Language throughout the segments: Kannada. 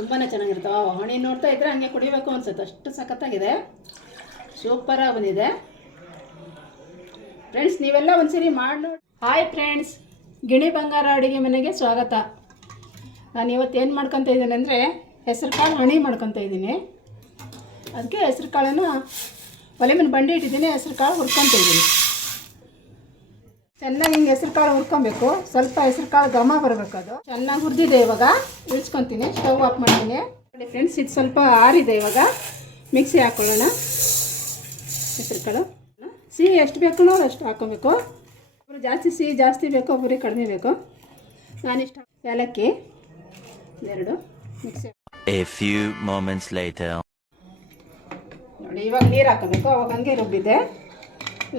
ತುಂಬಾ ಚೆನ್ನಾಗಿರುತ್ತೆ. ಆ ಹಣಿ ನೋಡ್ತಾ ಇದ್ರೆ ಹಂಗೆ ಕುಡಿಬೇಕು ಅನ್ಸುತ್ತೆ. ಅಷ್ಟು ಸಖತ್ತಾಗಿದೆ. ಸೂಪರಾಗಿ ಬಂದಿದೆ. ಫ್ರೆಂಡ್ಸ್ ನೀವೆಲ್ಲ ಒಂದ್ಸರಿ ಮಾಡಿ ನೋಡಿ ಹಾಯ್ ಫ್ರೆಂಡ್ಸ್ ಗಿಣಿ ಬಂಗಾರ ಅಡುಗೆ ಮನೆಗೆ ಸ್ವಾಗತ. ನಾನು ಏನು ಮಾಡ್ಕೊತ ಇದ್ದೀನಿ ಅಂದರೆ ಹೆಸರು ಕಾಳು ಹಣಿ ಮಾಡ್ಕೊತ ಇದ್ದೀನಿ. ಅದಕ್ಕೆ ಹೆಸರು ಕಾಳನ್ನು ಒಲೆ ಮೇಲೆ ಬಂಡಿ ಇಟ್ಟಿದ್ದೀನಿ, ಹೆಸರು ಕಾಳು ಹುರ್ಕೊತ ಇದ್ದೀನಿ. ಚೆನ್ನಾಗಿ ಹಿಂಗೆ ಹೆಸರು ಕಾಳು ಹುರ್ಕೊಬೇಕು. ಸ್ವಲ್ಪ ಹೆಸರು ಕಾಳು ಘಮ ಬರಬೇಕು ಅದು. ಚೆನ್ನಾಗಿ ಹುರಿದಿದೆ ಇವಾಗ. ಇಳಿಸ್ಕೊತೀನಿ. ಸ್ಟವ್ ಆಫ್ ಮಾಡ್ತೀನಿ. ನೋಡಿ ಫ್ರೆಂಡ್ಸ್ ಇದು ಸ್ವಲ್ಪ ಆರಿದೆ ಇವಾಗ. ಮಿಕ್ಸಿ ಹಾಕ್ಕೊಳ್ಳೋಣ ಹೆಸರು ಕಾಳು. ಸಿಹಿ ಎಷ್ಟು ಬೇಕು ನೋಡಿ ಅಷ್ಟು ಹಾಕ್ಕೊಬೇಕು ಒಬ್ಬರು ಜಾಸ್ತಿ ಸಿಹಿ ಜಾಸ್ತಿ ಬೇಕು ಒಬ್ಬರಿ ಕಡಿಮೆ ಬೇಕು. ನಾನಿಷ್ಟು ಏಲಕ್ಕಿ. ಎರಡು. ಮಿಕ್ಸಿ. ನೋಡಿ ಇವಾಗ ನೀರು ಹಾಕಬೇಕು. ಅವಾಗ ಹಂಗೆ ರುಬ್ಬಿದೆ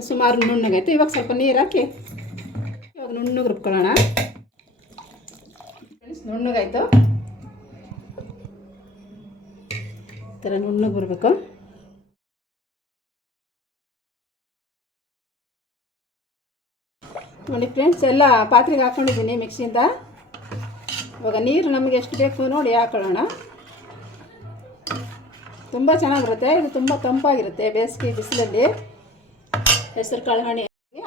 ಸುಮಾರು ನುಣ್ಣಗೈತೆ ಇವಾಗ ಸ್ವಲ್ಪ ನೀರು ಹಾಕಿ ನುಣ್ಣಗೆ ರುಬ್ಕೊಳ್ಳೋಣ ಫ್ರೆಂಡ್ಸ್, ನುಣ್ಣಗಾಯ್ತು. ಈ ಥರ ನುಣ್ಣಗೆ ಬರಬೇಕು ನೋಡಿ ಫ್ರೆಂಡ್ಸ್, ಎಲ್ಲ ಪಾತ್ರೆಗೆ ಹಾಕ್ಕೊಂಡಿದ್ದೀನಿ ಮಿಕ್ಸಿಯಿಂದ. ಇವಾಗ ನೀರು ನಮಗೆ ಎಷ್ಟು ಬೇಕು ನೋಡಿ ಹಾಕೊಳ್ಳೋಣ. ತುಂಬ ಚೆನ್ನಾಗಿರುತ್ತೆ, ಇದು ತುಂಬ ತಂಪಾಗಿರುತ್ತೆ ಬೇಸಿಗೆ ಬಿಸಿಲಲ್ಲಿ. ಹೆಸರು ಕಾಳು ಹಣಿ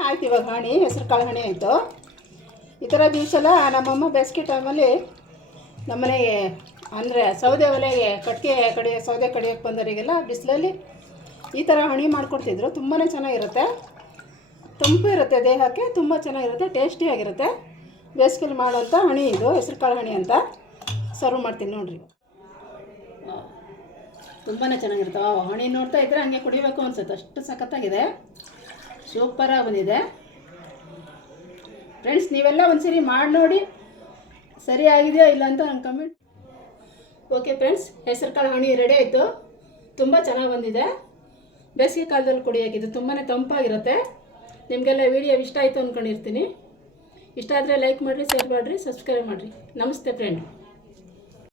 ಆಯ್ತು ಇವಾಗ ಹಣಿ, ಹೆಸರು ಕಾಳು ಹಣಿ ಆಯಿತು. ಈ ಥರ ದಿವಸ ಎಲ್ಲ ನಮ್ಮಮ್ಮ ಬೇಸಿಗೆ ಟೈಮಲ್ಲಿ ನಮ್ಮನೆಗೆ ಅಂದರೆ ಸೌದೆ ಒಲೆಗೆ ಕಟ್ಟಿಗೆ ಕಡಿ, ಸೌದೆ ಕಡಿಯೋಕೆ ಬಂದವರಿಗೆಲ್ಲ ಬಿಸಿಲಲ್ಲಿ ಈ ಥರ ಹಣಿ ಮಾಡಿಕೊಡ್ತಿದ್ರು. ತುಂಬಾ ಚೆನ್ನಾಗಿರುತ್ತೆ. ತಂಪು ಇರುತ್ತೆ ದೇಹಕ್ಕೆ, ತುಂಬ ಚೆನ್ನಾಗಿರುತ್ತೆ ಟೇಸ್ಟಿಯಾಗಿರುತ್ತೆ ಬೇಸಿಗೆಲಿ ಮಾಡೋಂಥ ಹಣಿ ಇದು, ಹೆಸರು ಕಾಳು ಹಣಿ ಅಂತ ಸರ್ವ್ ಮಾಡ್ತೀನಿ ನೋಡಿರಿ. ತುಂಬಾ ಚೆನ್ನಾಗಿರುತ್ತೆ. ಹಣಿ ನೋಡ್ತಾ ಇದ್ರೆ ಹಂಗೆ ಕುಡಿಬೇಕು ಅನಿಸುತ್ತೆ. ಅಷ್ಟು ಸಖತ್ತಾಗಿದೆ. ಸೂಪರಾಗಿ ಬಂದಿದೆ ಫ್ರೆಂಡ್ಸ್ ನೀವೆಲ್ಲ ಒಂದ್ಸರಿ ಮಾಡಿ ನೋಡಿ. ಸರಿ ಆಗಿದೆಯಾ ಇಲ್ಲ ಅಂತ ನಂಗೆ ಕಮೆಂಟ್ ಓಕೆ ಫ್ರೆಂಡ್ಸ್ ಹೆಸರು, ಕಾಳು, ಹಣಿ ರೆಡಿ ಆಯಿತು ತುಂಬ ಚೆನ್ನಾಗಿ ಬಂದಿದೆ. ಬೇಸಿಗೆ ಕಾಲದಲ್ಲಿ ಕುಡಿಯೋಕ್ಕಿದು ತುಂಬಾ ತಂಪಾಗಿರುತ್ತೆ. ನಿಮಗೆಲ್ಲ ವಿಡಿಯೋ ಇಷ್ಟ ಆಯಿತು ಅಂದ್ಕೊಂಡಿರ್ತೀನಿ ಇಷ್ಟ ಆದರೆ ಲೈಕ್ ಮಾಡಿರಿ ಶೇರ್ ಮಾಡಿರಿ ಸಬ್ಸ್ಕ್ರೈಬ್ ಮಾಡಿರಿ. ನಮಸ್ತೆ ಫ್ರೆಂಡ್